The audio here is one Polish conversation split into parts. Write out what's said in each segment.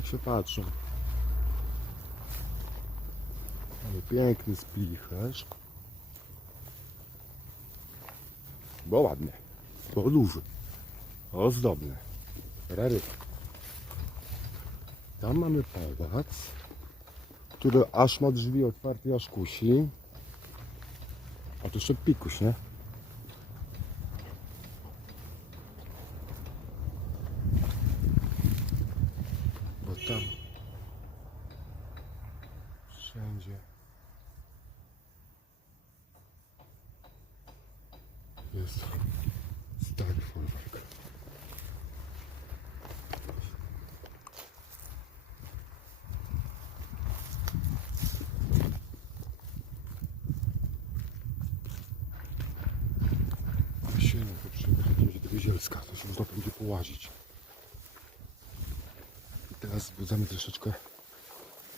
jak się patrzą. Ale piękny splicharz. Bo ładny. Bo duży. Ozdobny. Rary. Tam mamy pałac, który aż ma drzwi otwarte, aż kusi. A to jeszcze pikuś, nie? Bo tam wszędzie jest stary folwark. No to przyjechać do Wyzielska, to się można będzie połazić. I teraz wzbudzamy troszeczkę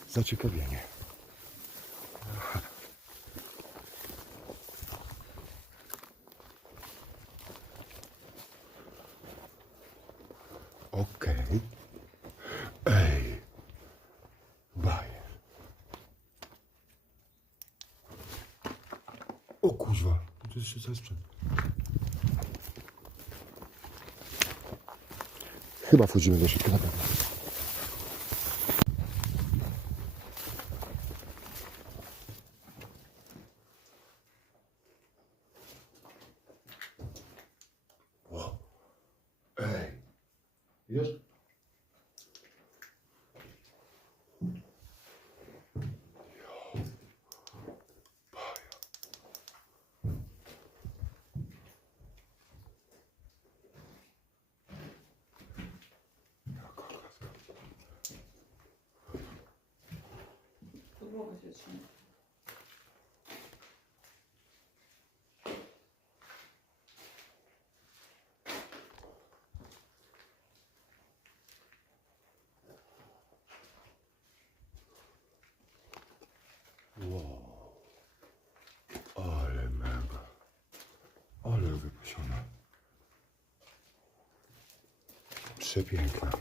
zaciekawienie. Okej. Ej. Bajer. O kuźwa. To jeszcze. Chyba wchodzimy do środka na pewno. Idziesz? Podłoga się wypasiona. Przepiękna.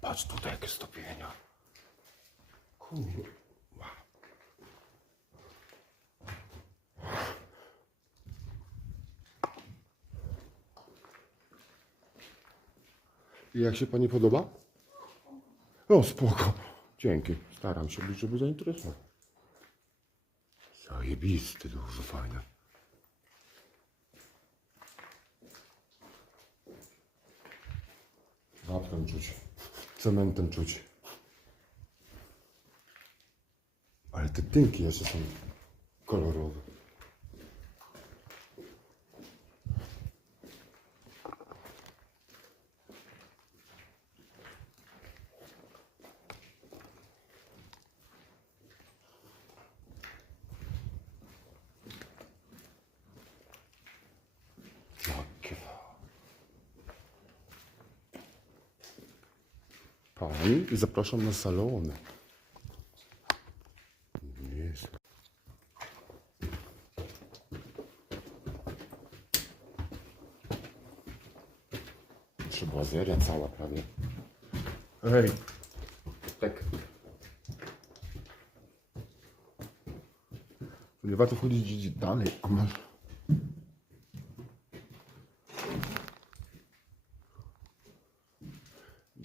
Patrz tutaj jakie stopienia. I jak się pani podoba? O, spoko. Dzięki. Staram się być, żeby zainteresować. Zajebisty, dużo fajne. Wapnem czuć. Cementem czuć. Ale te tynki jeszcze są kolorowe. Jakie fa- Pani, zapraszam na salony. Jest. Trzeba cała prawie. Ej, tak. Nie warto dalej, a masz...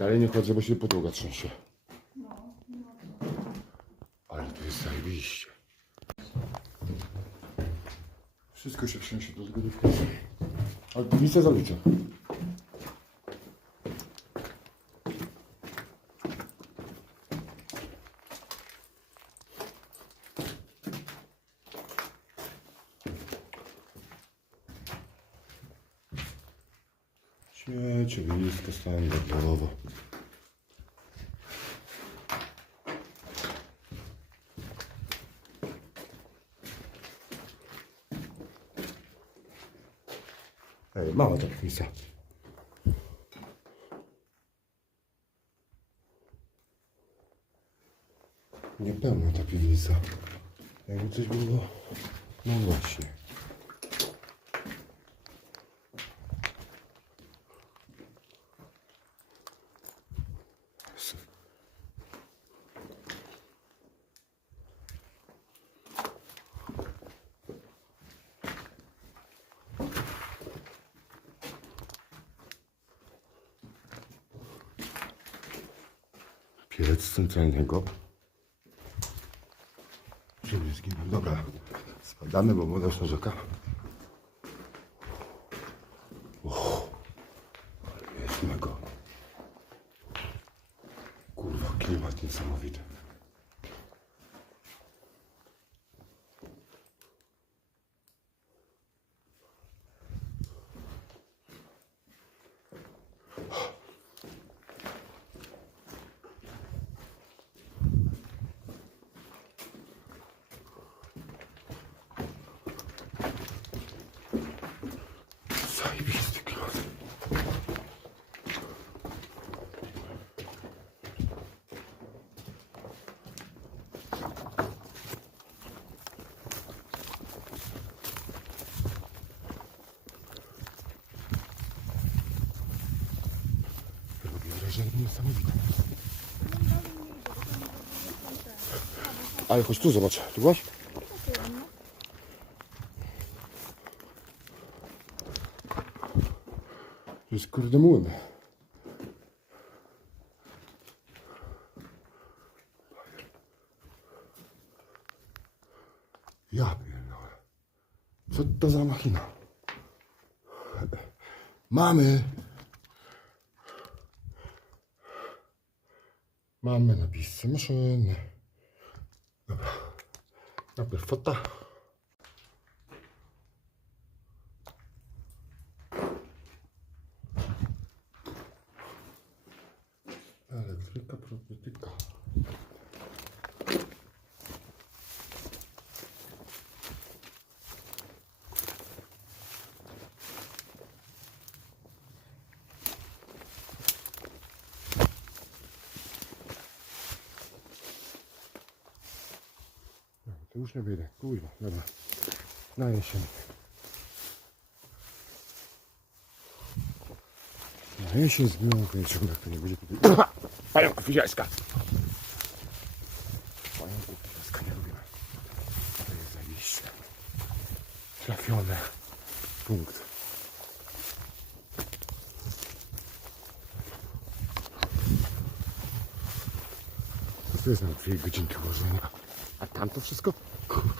Dalej nie chodzę, bo się podłoga trzęsie. Ale to jest zajebiście. Wszystko się trzęsie do zgody w końcu. Ale zaliczę. Blisko standardowo. Ej, mała ta. Niepełna ta piwnica. Jakby coś było... No właśnie. Piec centralnego. Zginął. Dobra, spadamy, bo woda już narzeka. O, ale jest mega. Kurwa, klimat niesamowity. Zajebisty klimat. Wrażenie niesamowite. Ale chodź tu zobacz. Tu byłaś? Jest kurde młyn. Ja pierdolę. Co to za machina? Mamy. Mamy napisy maszyny. Dobra. Najpierw fota. To już nie wyjdę. Kurwa, dobra. Na jesień. Na jesień zginął, to niczego to nie będzie tutaj. Pająk fiziańska. Pająków fiziańska nie lubimy. To jest zajebiście. Trafione. Punkt. To jest na dwie godzinki ułożenia. A tam to wszystko? Kurwa.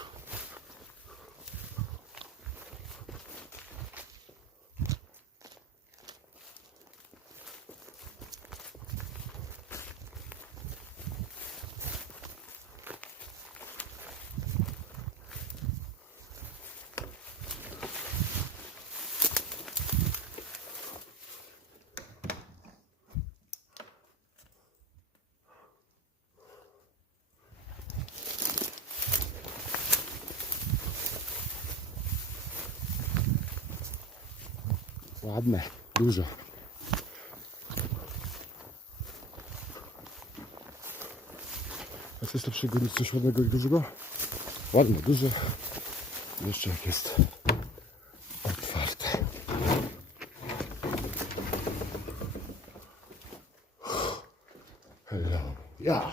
Ładne, dużo. A co jest lepszego niż coś ładnego i dużego? Ładne, duże. Jeszcze jak jest otwarte. Hello. Ja.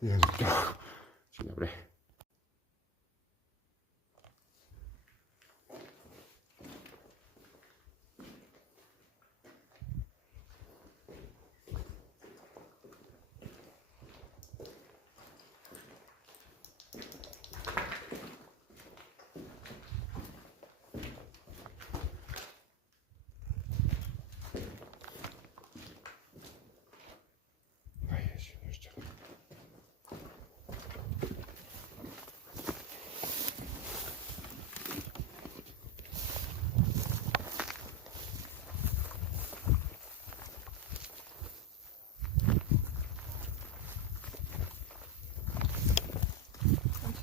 Piękno. Dzień dobry. Na jesień jeszcze.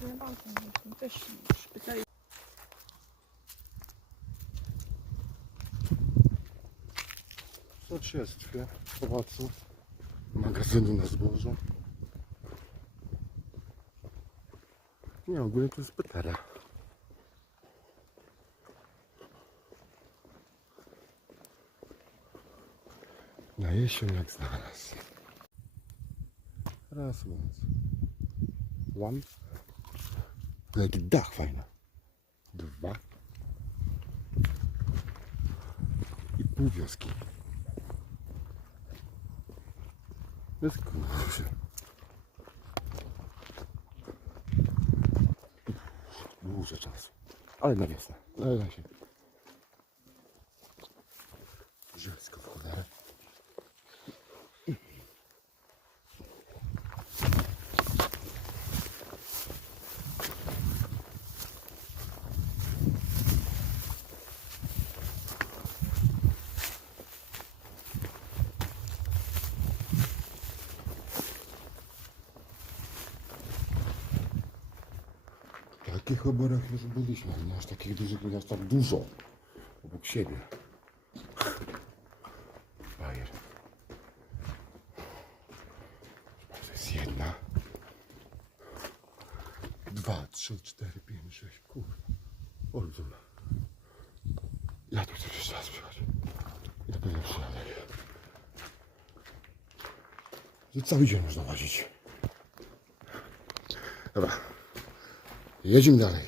Nie balkon, też szpitali. Coś jest w pałacu. Magazynu na zbożu. Nie, ogólnie to jest petera. Na jesień jak znalazł. Raz mówiąc. One. To Jaki dach fajny. Dwa. pół wioski. Jest kurczę. Dużo czasu. Ale na wiosnę. Ale da się. Takich oborach już byliśmy, nie aż takich dużych, nie aż tak dużo obok siebie. Bajer. To jest jedna. Dwa, trzy, cztery, pięć, sześć, kurwa. Olbrzyma. Ja tu chcę jeszcze raz przyjechać. Ja pewnie przyjadę. Że Cały dzień można łazić. Dobra. Jedziemy dalej.